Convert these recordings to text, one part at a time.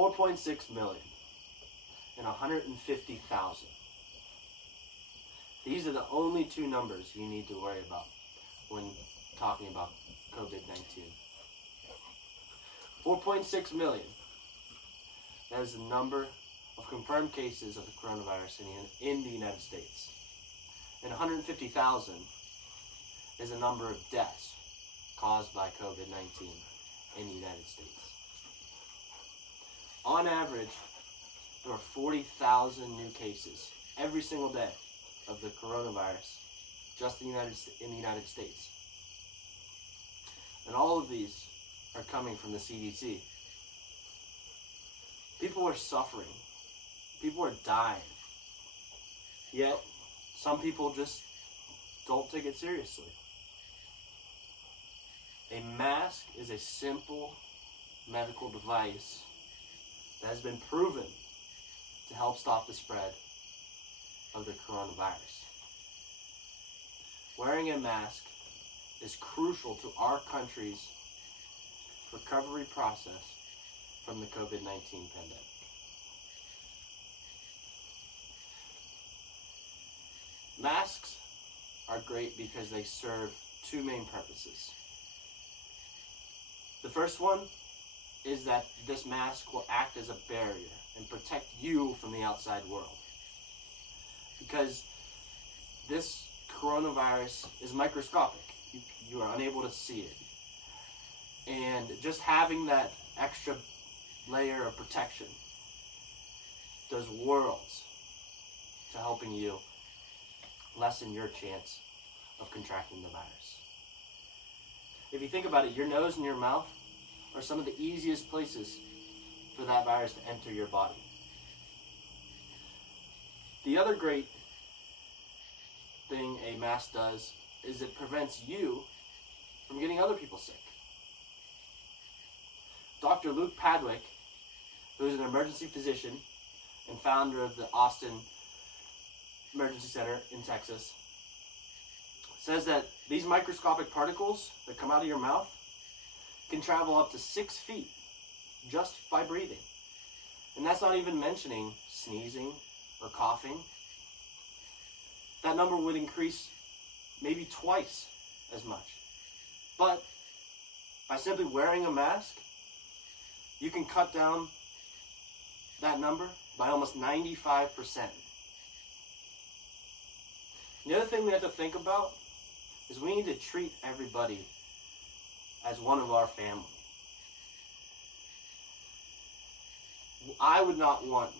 4.6 million and 150,000. These are the only two numbers you need to worry about when talking about COVID-19. 4.6 million. That is the number of confirmed cases of the coronavirus in the United States. And 150,000 is the number of deaths caused by COVID-19 in the United States. On average, there are 40,000 new cases every single day of the coronavirus just in the United States. And all of these are coming from the CDC. People are suffering. People are dying. Yet, some people just don't take it seriously. A mask is a simple medical device that has been proven to help stop the spread of the coronavirus. Wearing a mask is crucial to our country's recovery process from the COVID-19 pandemic. Masks are great because they serve two main purposes. The first one is that this mask will act as a barrier and protect you from the outside world. Because this coronavirus is microscopic. You are unable to see it. And just having that extra layer of protection does worlds to helping you lessen your chance of contracting the virus. If you think about it, your nose and your mouth are some of the easiest places for that virus to enter your body. The other great thing a mask does is it prevents you from getting other people sick. Dr. Luke Padwick, who is an emergency physician and founder of the Austin Emergency Center in Texas, says that these microscopic particles that come out of your mouth can travel up to 6 feet just by breathing. And that's not even mentioning sneezing or coughing. That number would increase maybe twice as much. But by simply wearing a mask, you can cut down that number by almost 95%. The other thing we have to think about is we need to treat everybody as one of our family. I would not want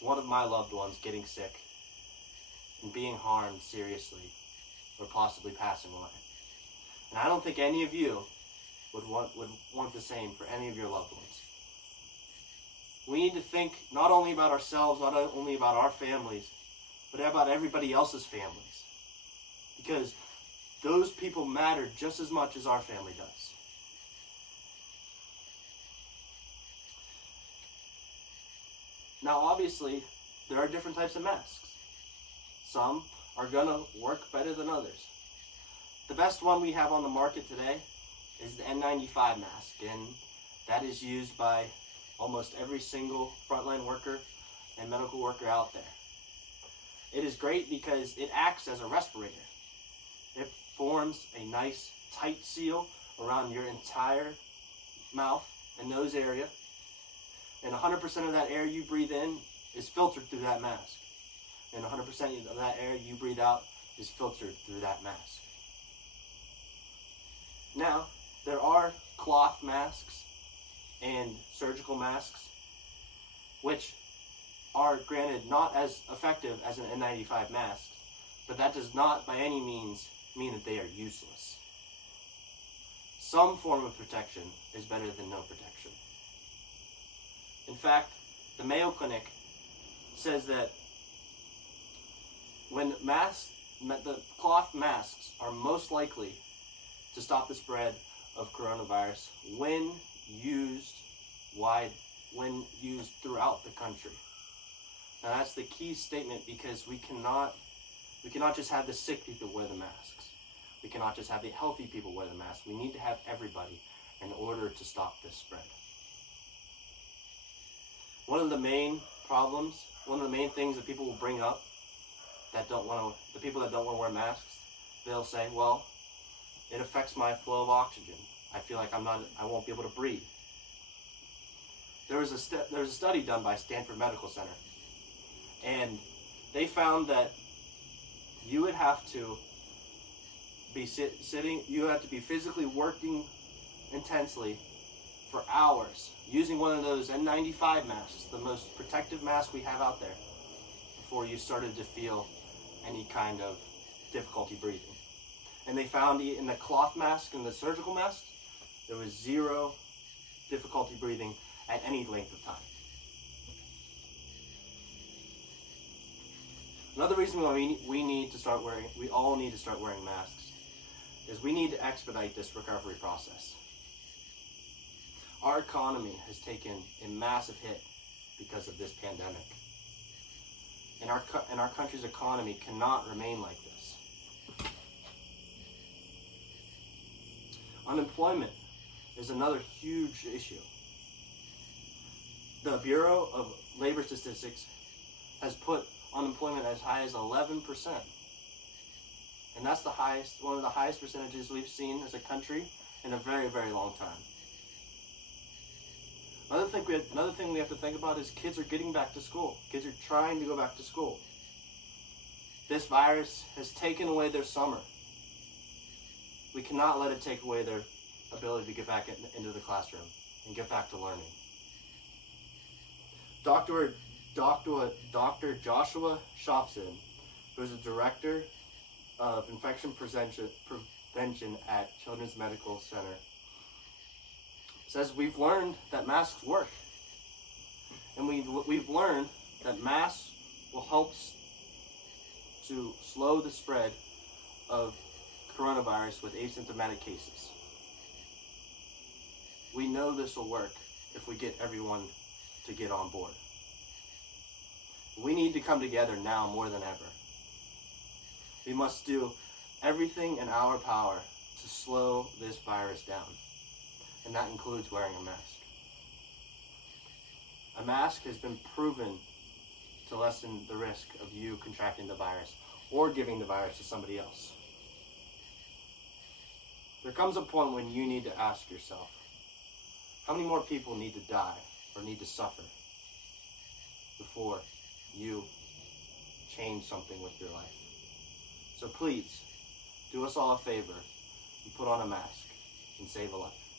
one of my loved ones getting sick and being harmed seriously or possibly passing away. And I don't think any of you would want the same for any of your loved ones. We need to think not only about ourselves, not only about our families, but about everybody else's families. Because those people matter just as much as our family does. Now, obviously, there are different types of masks. Some are going to work better than others. The best one we have on the market today is the N95 mask, and that is used by almost every single frontline worker and medical worker out there. It is great because it acts as a respirator. It forms a nice tight seal around your entire mouth and nose area, and 100% of that air you breathe in is filtered through that mask, and 100% of that air you breathe out is filtered through that mask. Now, there are cloth masks and surgical masks, which are granted not as effective as an N95 mask, but that does not by any means mean that they are useless. Some form of protection is better than no protection. In fact, the Mayo Clinic says that when the cloth masks are most likely to stop the spread of coronavirus when used throughout the country. Now that's the key statement, because we cannot just have the sick people wear the masks. We cannot just have the healthy people wear the masks. We need to have everybody in order to stop this spread. One of the main problems, one of the main things that people will bring up the people that don't want to wear masks, they'll say, well, it affects my flow of oxygen. I feel like I won't be able to breathe. There was a study done by Stanford Medical Center, and they found that you would have to be you have to be physically working intensely for hours using one of those N95 masks, the most protective mask we have out there, before you started to feel any kind of difficulty breathing. And they found in the cloth mask and the surgical mask, there was zero difficulty breathing at any length of time. Another reason why we all need to start wearing masks is we need to expedite this recovery process. Our economy has taken a massive hit because of this pandemic. And our country's economy cannot remain like this. Unemployment is another huge issue. The Bureau of Labor Statistics has put unemployment as high as 11%. And that's one of the highest percentages we've seen as a country in a very, very long time. Another thing we have to think about is kids are getting back to school. Kids are trying to go back to school. This virus has taken away their summer. We cannot let it take away their ability to get back into the classroom and get back to learning. Dr. Joshua Shofson, who is a director of infection prevention at Children's Medical Center, says we've learned that masks work. And we've learned that masks will help to slow the spread of coronavirus with asymptomatic cases. We know this will work if we get everyone to get on board. We need to come together now more than ever. We must do everything in our power to slow this virus down, and that includes wearing a mask. A mask has been proven to lessen the risk of you contracting the virus or giving the virus to somebody else. There comes a point when you need to ask yourself, how many more people need to die or need to suffer before you change something with your life? So please, do us all a favor and put on a mask and save a life.